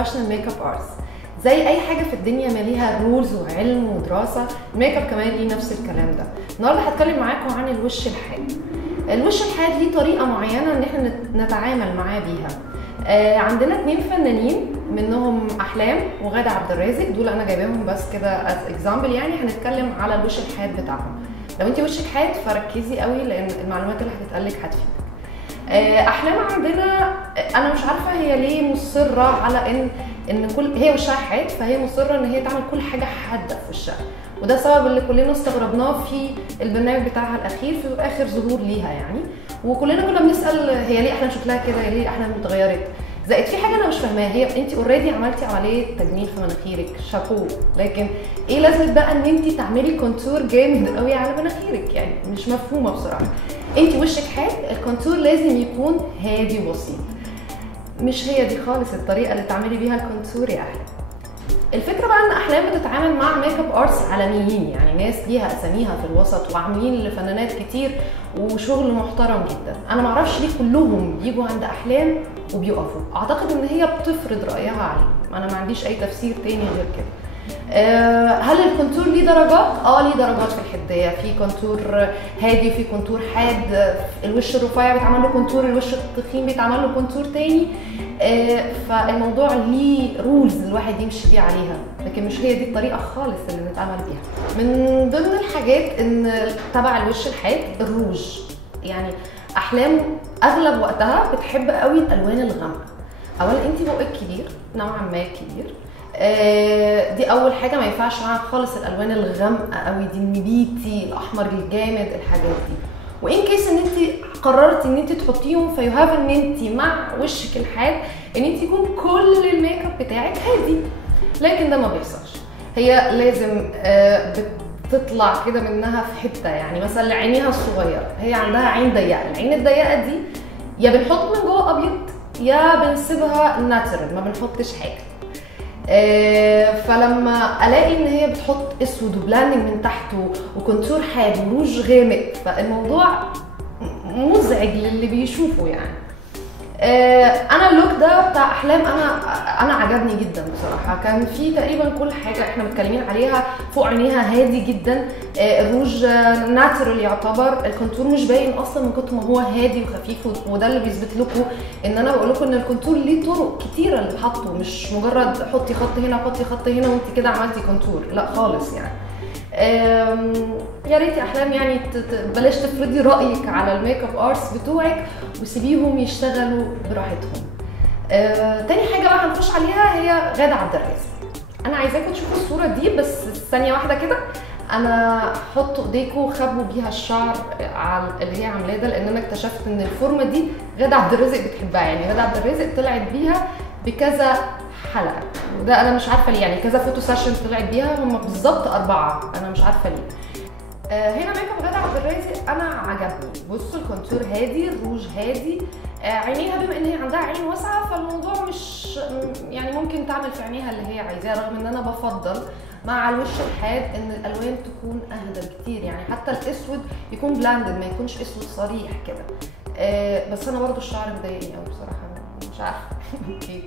بروفيشنال ميك اب ارتست. زي اي حاجه في الدنيا ما ليها رولز وعلم ودراسه، الميك اب كمان ليه نفس الكلام ده. النهارده هتكلم معاكم عن الوش الحاد. الوش الحاد ليه طريقه معينه ان احنا نتعامل معاه بيها. عندنا 2 فنانين منهم احلام وغادة عبد الرازق، دول انا جايباهم بس كده از اكزامبل، يعني هنتكلم على الوش الحاد بتاعهم. لو انت وشك حاد فركزي قوي لان المعلومات اللي هتتقالك هتفيدك. احلام عندنا انا مش عارفه هي ليه مصره على ان كل هي وشها حاد، فهي مصره ان هي تعمل كل حاجه حاده في وشها، وده السبب اللي كلنا استغربناه في البرنامج بتاعها الاخير في اخر ظهور ليها يعني. وكلنا كنا بنسال هي ليه احلام شكلها كده، هي ليه احلام اتغيرت. زائد في حاجه انا مش فاهماها، هي انت اوريدي عملتي عمليه تجميل في مناخيرك، شابو، لكن ايه لازمه بقى ان انت تعملي كونتور جامد قوي على مناخيرك؟ يعني مش مفهومه بصراحه. انت وشك حاد، الكونتور لازم يكون هادي وبسيط. مش هي دي خالص الطريقه اللي تعملي بيها الكونتور يا احلام. الفكره بقى ان احلام بتتعامل مع ميك اب ارتس عالميين، يعني ناس ليها اساميها في الوسط وعاملين لفنانات كتير وشغل محترم جدا. انا معرفش ليه كلهم بيجوا عند احلام وبيقفوا، اعتقد ان هي بتفرض رايها عليهم، انا ما عنديش اي تفسير تاني غير كده. هل الكونتور ليه درجات؟ ليه درجات في الحديه، في كونتور هادي وفي كونتور حاد، الوش الرفيع بيتعمل له كونتور، الوش التخين بيتعمل له كونتور تاني. فالموضوع ليه رولز الواحد يمشي بيه عليها، لكن مش هي دي الطريقه خالص اللي بنتعامل بيها. من ضمن الحاجات ان تبع الوش الحاد الروج، يعني احلام اغلب وقتها بتحب قوي الالوان الغامقه. اولا انت بقك كبير نوعا ما كبير، دي اول حاجه ما ينفعش معاها خالص الالوان الغامقه قوي دي، النبيتي، الاحمر الجامد، الحاجات دي. وان كيس ان انت قررتي ان انت تحطيهم فيو هاف ان انت مع وشك الحاد ان انت يكون كل الميك اب بتاعك هادي، لكن ده ما بيحصلش. هي لازم بتطلع كده منها في حته، يعني مثلا عينيها الصغيره، هي عندها عين ضيقه، العين الضيقه دي يا بنحط من جوه ابيض يا بنسيبها ناتشرال، ما بنحطش حاجه. فلما الاقي ان هي بتحط اسود وبلاندنج من تحت وكونتور حاد وروج غامق، فالموضوع مزعج للي بيشوفه يعني. انا اللوك ده بتاع احلام انا عجبني جدا بصراحه. كان في تقريبا كل حاجه احنا متكلمين عليها، فوق عينيها هادي جدا، الروج ناتشرال يعتبر، الكونتور مش باين اصلا من كتر ما هو هادي وخفيف، وده اللي بيثبت لكم ان انا بقول لكم ان الكونتور ليه طرق كتيره اللي بحطه، مش مجرد حطي خط هنا حطي خط هنا وانت كده عملتي كونتور، لا خالص يعني. يا ريت يا احلام يعني بلاش تفرضي رايك على الميك اب ارتس بتوعك وسيبيهم يشتغلوا براحتهم. تاني حاجه بقى هنخش عليها هي غادة عبد الرازق. انا عايزاكم تشوفوا الصوره دي بس ثانيه واحده كده، انا حطوا ايديكم وخبوا بيها الشعر اللي هي عاملاه ده، لان انا اكتشفت ان الفورمه دي غادة عبد الرازق بتحبها، يعني غادة عبد الرازق طلعت بيها بكذا حلقه، وده انا مش عارفه ليه، يعني كذا فوتو سيشن طلعت بيها، هم بالظبط 4، انا مش عارفه ليه. هنا ميك اب غادة عبد الرازق انا عجبني، بصوا الكونتور هادي، الروج هادي، عينيها بما ان هي عندها عين واسعه فالموضوع مش يعني ممكن تعمل في عينيها اللي هي عايزاه، رغم ان انا بفضل مع الوش الحاد ان الالوان تكون اهدى بكتير، يعني حتى الاسود يكون بلاندد ما يكونش اسود صريح كده. بس انا برضو الشعر مضايقني قوي بصراحه، مش عارفه اوكي.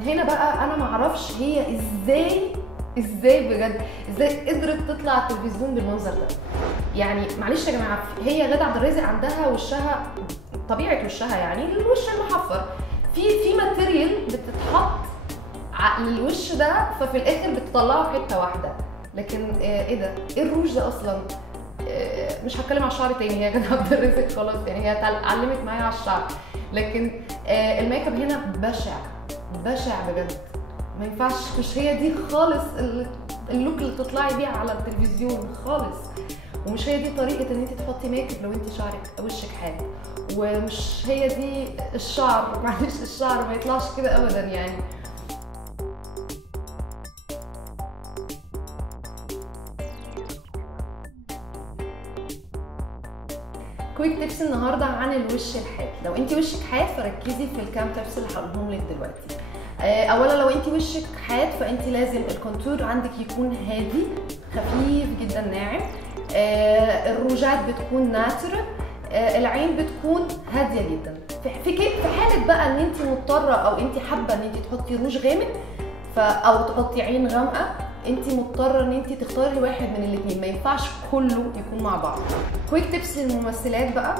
هنا بقى انا معرفش هي ازاي بجد ازاي قدرت تطلع التلفزيون بالمنظر ده. يعني معلش يا جماعه، هي غادة عبد الرازق عندها وشها طبيعه وشها، يعني الوش المحفر، في ماتيريال بتتحط للوش ده، ففي الاخر بتطلعه حته واحده. لكن ايه ده؟ ايه الروج ده اصلا؟ مش هتكلم على الشعر تاني، هي غادة عبد الرازق خلاص يعني هي اتعلمت معايا على الشعر، لكن الميك اب هنا بشع بجد، ما ينفعش، مش هي دي خالص اللوك اللي تطلعي بيه على التلفزيون خالص، ومش هي دي طريقه ان انت تحطي ميك اب لو انت شعرك وشك حاد، ومش هي دي الشعر، معلش الشعر ما يطلعش كده ابدا يعني. كويك تيبس النهارده عن الوش الحاد. لو انت وشك حاد فركزي في الكام تيبس اللي هقولهم لك دلوقتي. اولا لو انت وشك حاد فانت لازم الكونتور عندك يكون هادي خفيف جدا ناعم، الروجات بتكون ناتشرال، العين بتكون هاديه جدا. في حاله بقى ان انت مضطره او انت حابه ان انت تحطي روج غامق او تحطي عين غامقه، انت مضطره ان انت تختاري واحد من الاثنين، ما ينفعش كله يكون مع بعض. كويك تيبس للممثلات بقى،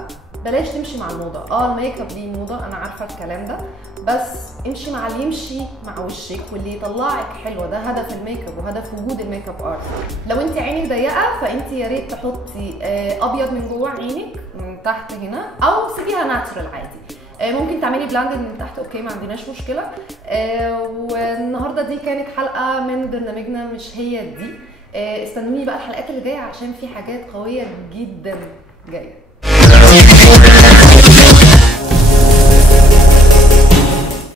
بلاش تمشي مع الموضه. الميك اب ليه موضه، انا عارفه الكلام ده، بس امشي مع اللي يمشي مع وشك واللي يطلعك حلوه. ده هدف الميك اب وهدف وجود الميك اب ارت. لو انت عينك ضيقه فانت يا ريت تحطي ابيض من جوه عينك من تحت هنا، او سيبيها ناتشرال عادي. ممكن تعملي بلاندد من تحت، اوكي ما عندناش مشكله. والنهارده دي كانت حلقه من برنامجنا مش هي دي. استنوني بقى الحلقات اللي جايه عشان في حاجات قويه جدا جايه.